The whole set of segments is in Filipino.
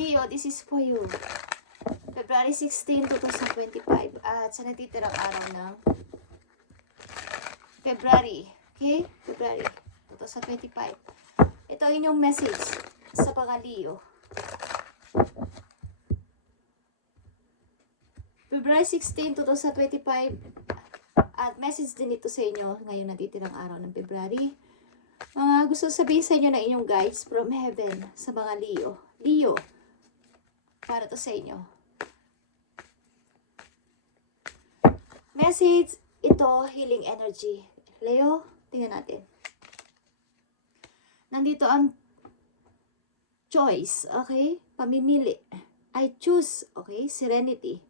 Leo, this is for you. February 16, 2025. At sa natitirang araw ng February. Okay? February 2025. Ito ang inyong message sa mga Leo. February 16, 2025. At message din ito sa inyo ngayon natitirang araw ng February. Mga gusto sabihin sa inyo ng inyong guides from heaven sa mga Leo. Leo, para to sa inyo. Message, ito, healing energy. Leo, tingnan natin. Nandito ang choice, okay? Pamimili. I choose, okay? Serenity.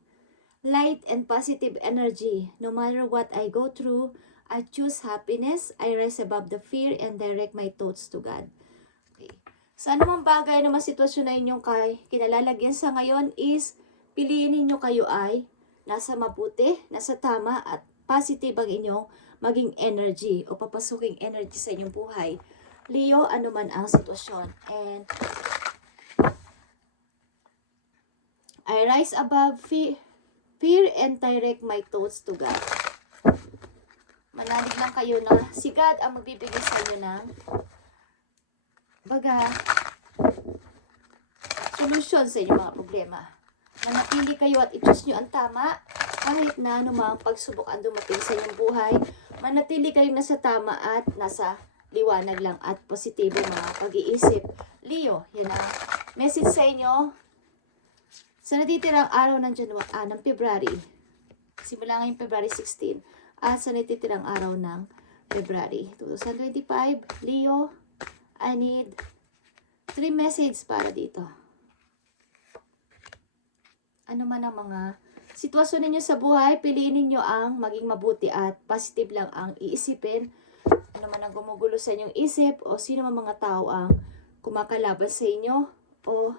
Light and positive energy. No matter what I go through, I choose happiness. I rise above the fear and direct my thoughts to God. Okay. Sa anumang bagay, anumang sitwasyon na inyong kinalalagyan sa ngayon is, piliin ninyo kayo ay nasa mabuti, nasa tama at positive ang inyong maging energy o papasuking energy sa inyong buhay. Leo, anuman ang sitwasyon. And I rise above fear and direct my thoughts to God. Manalig lang kayo na si God ang magbibigay sa inyo ng solusyon sa inyong mga problema. Manatili kayo at i-choose nyo ang tama kahit na anumang pagsubok ang dumating sa inyong buhay. Manatili kayong nasa tama at nasa liwanag lang at positibo mga pag-iisip. Leo, yan ang message sa inyo sa natitirang araw ng February. Simula ngayong February 16 at sa natitirang araw ng February 2025. Leo, I need 3 messages para dito. Ano man ang mga sitwasyon ninyo sa buhay, piliin ninyo ang maging mabuti at positive lang ang iisipin. Ano man ang gumugulo sa inyong isip o sino man mga tao ang kumakalaban sa inyo o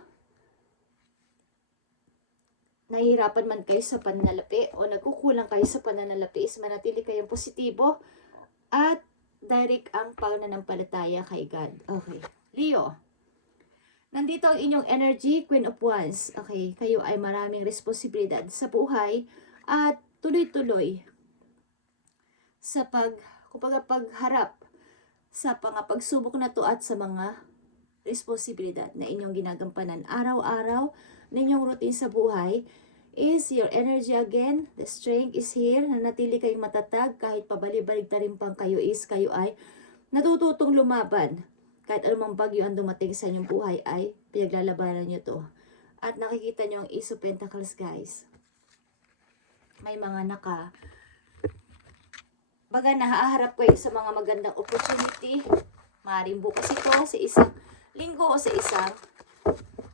nahihirapan man kayo sa pananalapi o nagkukulang kayo sa pananalapi is manatili kayong positibo at direct ang pananampalataya kay God. Okay. Leo, nandito ang inyong energy, Queen of Wands. Okay, kayo ay maraming responsibilidad sa buhay at tuloy-tuloy sa pagharap sa mga pagsubok na to at sa mga responsibilidad na inyong ginagampanan araw-araw na inyong routine sa buhay is your energy again. The strength is here. Nanatili kayong matatag kahit pabalik-balik na rin pang kayo is kayo ay natututong lumaban. Kahit anumang bagyo ang dumating sa inyong buhay ay pinaglalabanan nyo to. At nakikita nyo ang Ace of Pentacles, guys. May mga nahaharap kayo sa mga magandang opportunity. Maaaring bukas ito sa isang linggo o sa isang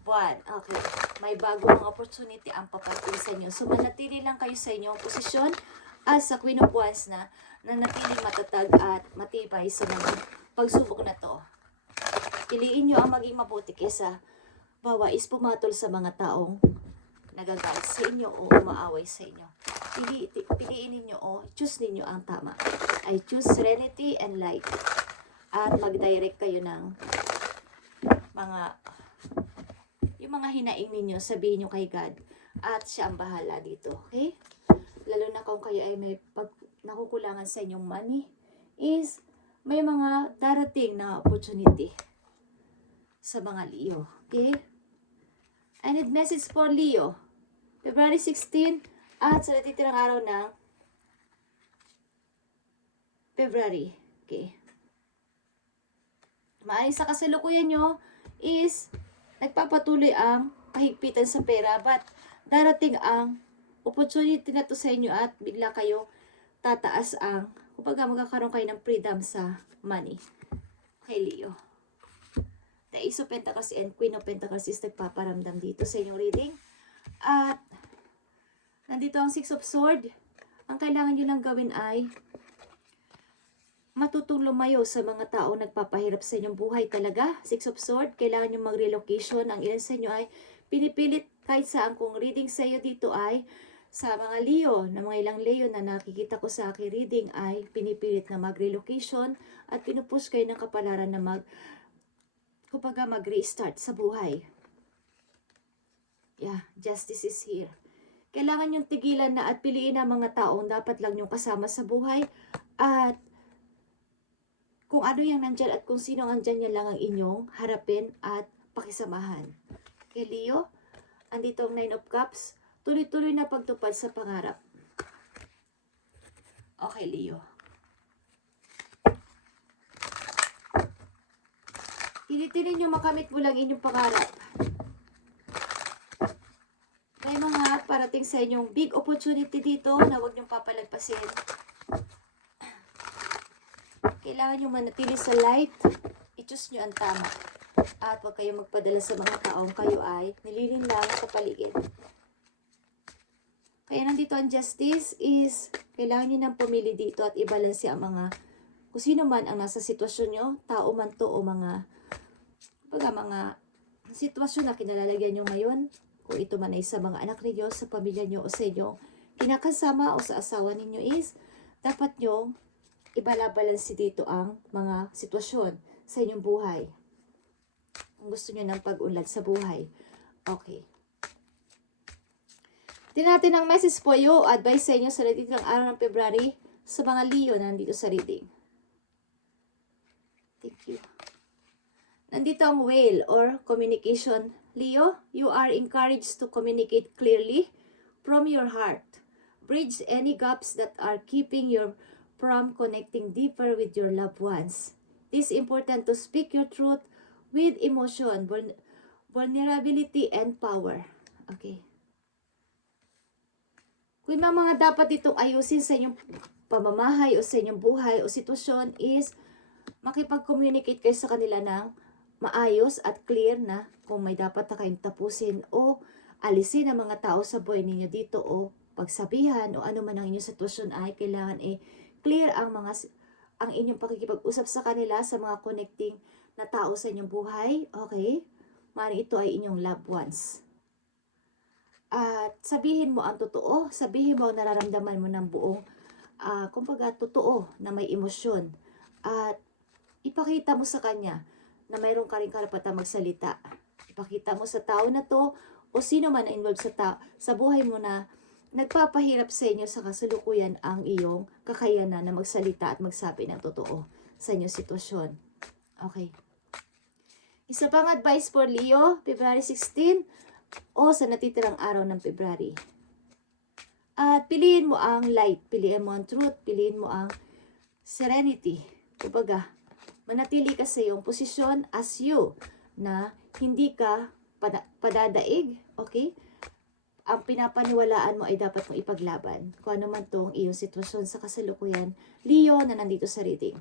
buwan. Okay. May bagong opportunity ang papating sa inyo. So, manatili lang kayo sa inyong posisyon as sa Queen of Wands na nanatiling matatag at matibay sa mga pagsubok na to. Piliin nyo ang maging mabuti kesa is pumatol sa mga taong nagagalit sa inyo o umaaway sa inyo. Piliin ninyo o choose ninyo ang tama. I choose serenity and light. At mag-direct kayo ng yung mga hinaing ninyo, sabihin nyo kay God. At siya ang bahala dito. Okay? Lalo na kung kayo ay may nakukulangan sa inyong money, is may mga darating na opportunity sa mga Leo. Okay? I need message for Leo. February 16 at sa natitirang araw ng February. Okay. Maaaring sa kasalukuyan nyo is nagpapatuloy ang kahigpitan sa pera, but darating ang opportunity na to sa inyo at bigla kayo tataas ang, magkakaroon kayo ng freedom sa money. Okay, Leo. The Ace of Pentacles and Queen of Pentacles is nagpaparamdam dito sa inyong reading. At nandito ang Six of Swords. Ang kailangan nyo lang gawin ay matutong lumayo sa mga tao nagpapahirap sa inyong buhay talaga. Six of Swords, kailangan nyo mag-relocation. Ang ilan sa inyo ay pinipilit kahit saan. Kung reading sa iyo dito ay sa mga Leo, na mga ilang Leo na nakikita ko sa aking reading ay pinipilit na mag-relocation at pinupush kayo ng kapalaran na mag-restart sa buhay. Yeah, justice is here. Kailangan yung tigilan na at piliin ang mga taong dapat lang yung kasama sa buhay at kung ano yung nandyan at kung sino ang andyan yan lang ang inyong harapin at pakisamahan. Okay, Leo, andito ang 9 of Cups, tuloy-tuloy na pagtupad sa pangarap. Okay, Leo. Tinitin nyo makamit mo lang inyong pangarap. May mga parating sa inyong big opportunity dito na huwag nyong papalagpasin. Kailangan nyo manatili sa light. I-choose nyo ang tama. At huwag kayong magpadala sa mga taong kayo ay nililinlang sa paligid. Kaya nandito ang justice is kailangan nyo nang pumili dito at i-balance ang mga kung sino man ang nasa sitwasyon nyo, tao man to o mga sitwasyon na kinalalagyan nyo ngayon. Kung ito man ay sa mga anak ninyo, sa pamilya nyo o sa inyong kinakasama o sa asawa ninyo is dapat nyo ibalabalansi dito ang mga sitwasyon sa inyong buhay. Kung gusto nyo ng pag-unlad sa buhay. Okay. Tingnan natin ang message po yo, advice sa inyo sa reading ng araw ng February sa mga Leo na nandito sa reading. Thank you. Nandito ang whale or communication. Leo, you are encouraged to communicate clearly from your heart. Bridge any gaps that are keeping you from connecting deeper with your loved ones. It is important to speak your truth with emotion, vulnerability, and power. Okay. Kung may mga dapat itong ayusin sa inyong pamamahay o sa inyong buhay o sitwasyon is makipag-communicate kayo sa kanila ng maayos at clear na kung may dapat na kayong tapusin o alisin ang mga tao sa buhay ninyo dito o pagsabihan o ano man ang inyong sitwasyon ay kailangan clear ang inyong pakikipag-usap sa kanila sa mga connecting na tao sa inyong buhay. Okay? Maaaring ito ay inyong loved ones. At sabihin mo ang totoo, sabihin mo ang nararamdaman mo ng buong kumbaga totoo na may emosyon at ipakita mo sa kanya na mayroon ka rin karapatang magsalita. Ipakita mo sa tao na to o sino man na involved sa buhay mo na nagpapahirap sa inyo sa kasalukuyan ang iyong kakayanan na magsalita at magsabi ng totoo sa inyong sitwasyon. Okay. Isa pang advice for Leo, February 16 o sa natitirang araw ng February. At piliin mo ang light, piliin mo ang truth, piliin mo ang serenity. Kumbaga, manatili ka sa iyong posisyon as you na hindi ka padadaig, okay? Ang pinapaniwalaan mo ay dapat mong ipaglaban. Kung ano man tong iyong sitwasyon sa kasalukuyan, Leo na nandito sa reading.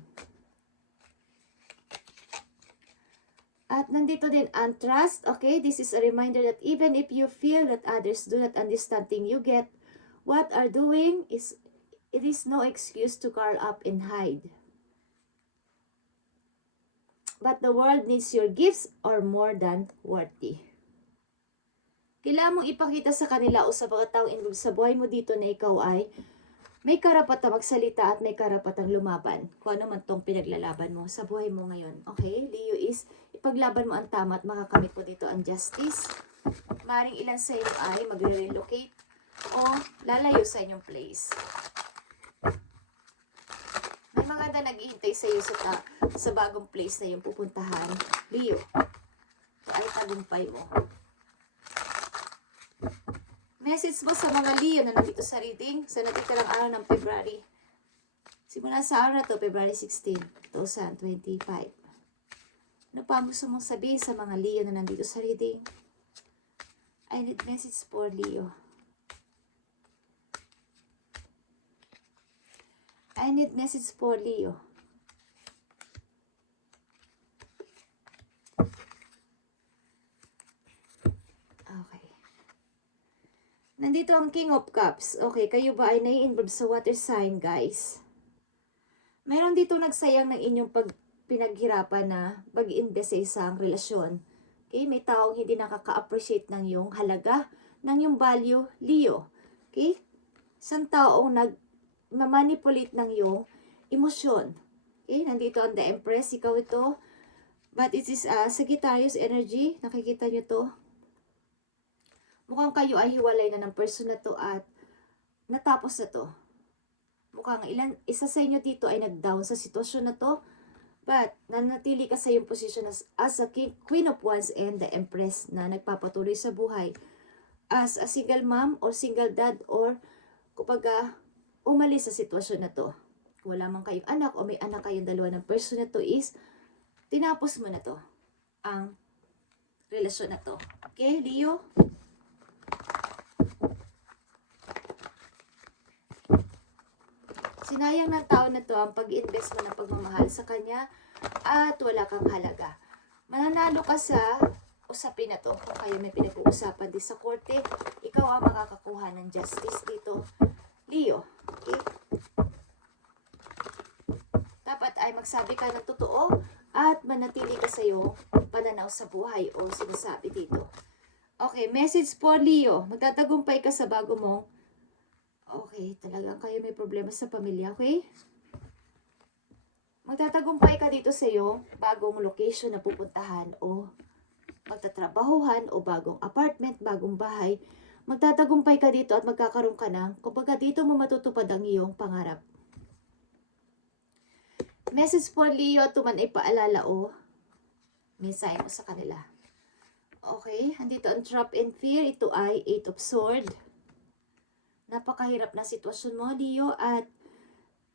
At nandito din ang trust, okay? This is a reminder that even if you feel that others do not understand things you get, what are doing is, it is no excuse to curl up and hide. But the world needs your gifts or more than worthy. Kailangan mong ipakita sa kanila o sa mga taong involved sa buhay mo dito na ikaw ay may karapatang magsalita at may karapatang lumaban. Kung ano man tong pinaglalaban mo sa buhay mo ngayon. Okay? Leo is, ipaglaban mo ang tama at makakamit mo dito ang justice. Maring ilan sa iyo ay magre-relocate o lalayo sa inyong place. May mga naghihintay sa iyo sa bagong place na yung pupuntahan. Leo, ay tagumpay mo. Message mo sa mga Leo na nandito sa reading sa natitirang araw ng February. Simula sa araw na to, February 16, 2025. Ano pa gusto mong sabihin sa mga Leo na nandito sa reading? I need message for Leo. I need message for Leo. Okay. Nandito ang King of Cups. Okay, kayo ba ay nai-involve sa water sign, guys? Mayroon dito nagsayang ng inyong pinaghirapan na pag-invest sa isang relasyon. Okay, may taong hindi nakaka-appreciate ng iyong halaga, ng iyong value, Leo. Okay? Isang taong nag-manipulate ng iyong emosyon. Okay, nandito ang The Empress, ikaw ito. But it is Sagittarius energy, nakikita nyo to. Mukhang kayo ay hiwalay na ng person na to at natapos na to. Mukhang isa sa inyo dito ay nag-down sa sitwasyon na to. But, nanatili ka sa iyong position as a king, Queen of Wands and the Empress na nagpapatuloy sa buhay. As a single mom or single dad or kumbaga umalis sa sitwasyon na to. Kung wala man kayong anak o may anak kayong dalawa ng person na to is tinapos mo na to. Ang relasyon na to. Okay, Leo? Sinayang ng tao na to ang pag-invest mo ng pagmamahal sa kanya at wala kang halaga. Mananalo ka sa usapin na to. Kung kayo may pinag-uusapan din sa korte, ikaw ang makakakuha ng justice dito. Leo, okay? Dapat ay magsabi ka ng totoo at manatili ka sa iyong pananaw sa buhay o sinasabi dito. Okay, message po Leo. Magtatagumpay ka sa bago mong okay, talagang kayo may problema sa pamilya, okay? Magtatagumpay ka dito sa iyo, bagong location na pupuntahan o magtatrabahuhan o bagong apartment, bagong bahay. Magtatagumpay ka dito at magkakaroon ka ng, kumbaga dito mo matutupad ang iyong pangarap. Message po Leo, tuman ay paalala o mensahe mo sa kanila. Okay, andito ang trap and fear, ito ay 8 of Swords. Napakahirap na sitwasyon mo, Leo, at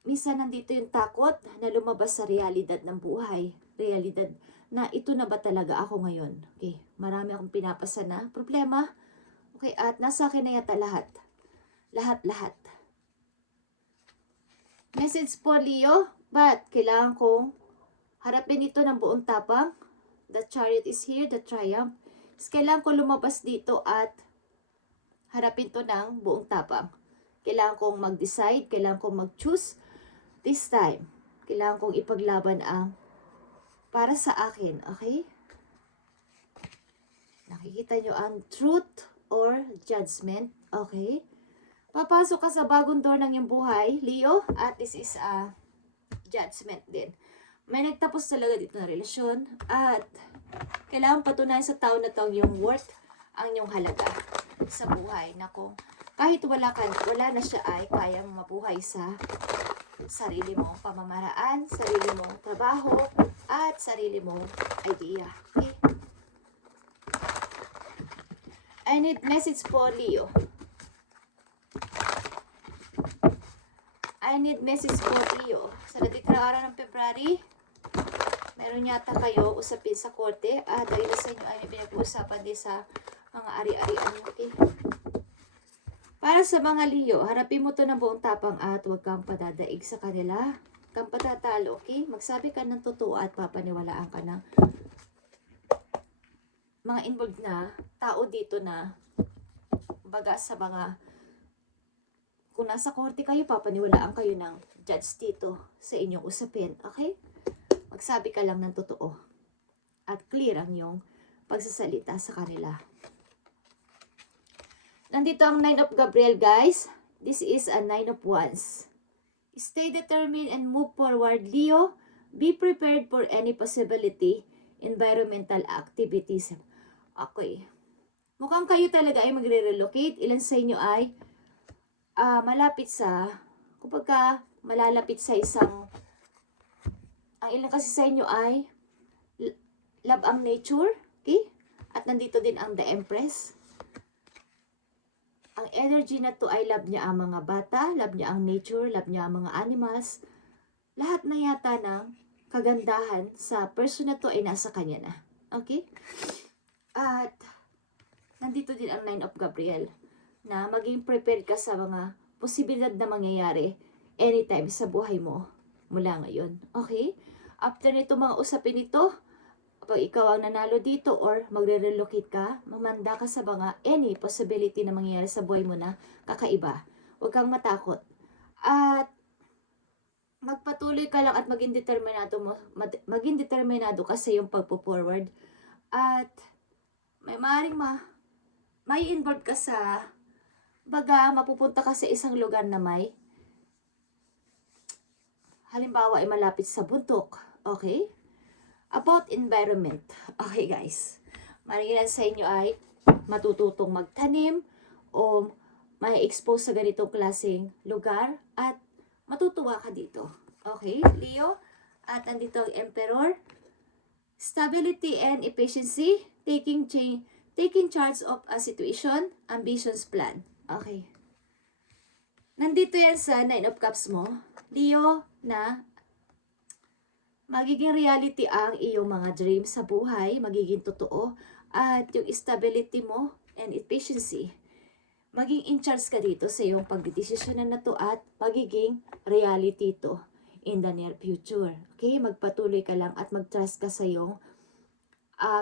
minsan nandito yung takot na lumabas sa realidad ng buhay. Realidad na ito na ba talaga ako ngayon? Okay, marami akong pinapasa na problema. Okay, at nasa akin na yata lahat. Lahat. Message po, Leo, but kailangan kong harapin ito ng buong tapang. The Chariot is here, the Triumph. Kailangan ko lumabas dito at harapin to ng buong tapang. Kailangan kong mag-decide, kailangan kong mag-choose. This time, kailangan kong ipaglaban ang para sa akin, okay? Nakikita nyo ang truth or judgment, okay? Papasok ka sa bagong door ng iyong buhay, Leo, at this is a judgment din. May nagtapos talaga dito na relasyon at kailangan patunayan sa tao na tao yung worth, ang inyong halaga sa buhay na kung kahit wala na siya ay kaya mabuhay sa sarili mong pamamaraan, sarili mong trabaho, at sarili mong idea. Okay? I need message po, Leo. I need message po, Leo. Sa dating araw ng February, meron yata kayo usapin sa korte at dahil sa inyo ay may pinag-uusapan din sa mga ari-arian. Okay? Para sa mga Leo, harapin mo to ng buong tapang at huwag kang padadaig sa kanila. Huwag kang patatalo, okay? Magsabi ka ng totoo at papaniwalaan ka ng mga involved na tao dito na baga sa mga kung nasa korte kayo, papaniwalaan kayo ng judge dito sa inyong usapin, okay? Magsabi ka lang ng totoo at clear ang iyong pagsasalita sa kanila. Nandito ang 9 of Gabriel, guys. This is a 9 of Wands. Stay determined and move forward, Leo. Be prepared for any possibility, environmental activities. Okay. Mukhang kayo talaga ay magre-relocate. Ilan sa inyo ay malapit sa, kumbaga, malalapit sa isang, ang ilan kasi sa inyo ay love ang nature, okay? At nandito din ang the Empress. Ang energy na to ay love niya ang mga bata, love niya ang nature, love niya ang mga animals. Lahat na yata ng kagandahan sa person na to ay nasa kanya na. Okay? At nandito din ang 9 of Gabriel na maging prepared ka sa mga posibilidad na mangyayari anytime sa buhay mo mula ngayon. Okay? After nito mga usapin ito, pag ikaw ang nanalo dito or magre-relocate ka, mamanda ka sa mga any possibility na mangyayari sa buhay mo na kakaiba. Huwag kang matakot. At magpatuloy ka lang at maging determinado ka sa iyong pagpo-forward. At may maaaring may involved ka sa baga mapupunta ka sa isang lugar na may halimbawa ay malapit sa bundok. Okay? About environment. Okay guys. Marilan sa inyo ay matututong magtanim o ma-expose sa ganitong klaseng lugar at matutuwa ka dito. Okay, Leo? At andito ang Emperor. Stability and efficiency, taking charge of a situation, ambitions, plan. Okay. Nandito yan sa Nine of Cups mo, Leo, na magiging reality ang iyong mga dreams sa buhay, magiging totoo, at yung stability mo and efficiency, maging in charge ka dito sa iyong pagdidesisyonan na to at magiging reality to in the near future. Okay? Magpatuloy ka lang at mag-trust ka sa iyong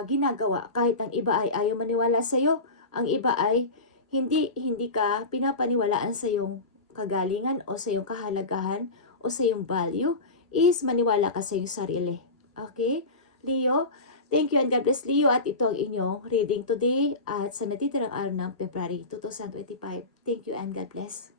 ginagawa. Kahit ang iba ay ayaw maniwala sa iyo, ang iba ay hindi ka pinapaniwalaan sa iyong kagalingan o sa iyong kahalagahan o sa iyong value, is maniwala ka sa iyong sarili. Okay? Leo, thank you and God bless, Leo. At ito ang inyong reading today at sa natitirang araw ng February 2025. Thank you and God bless.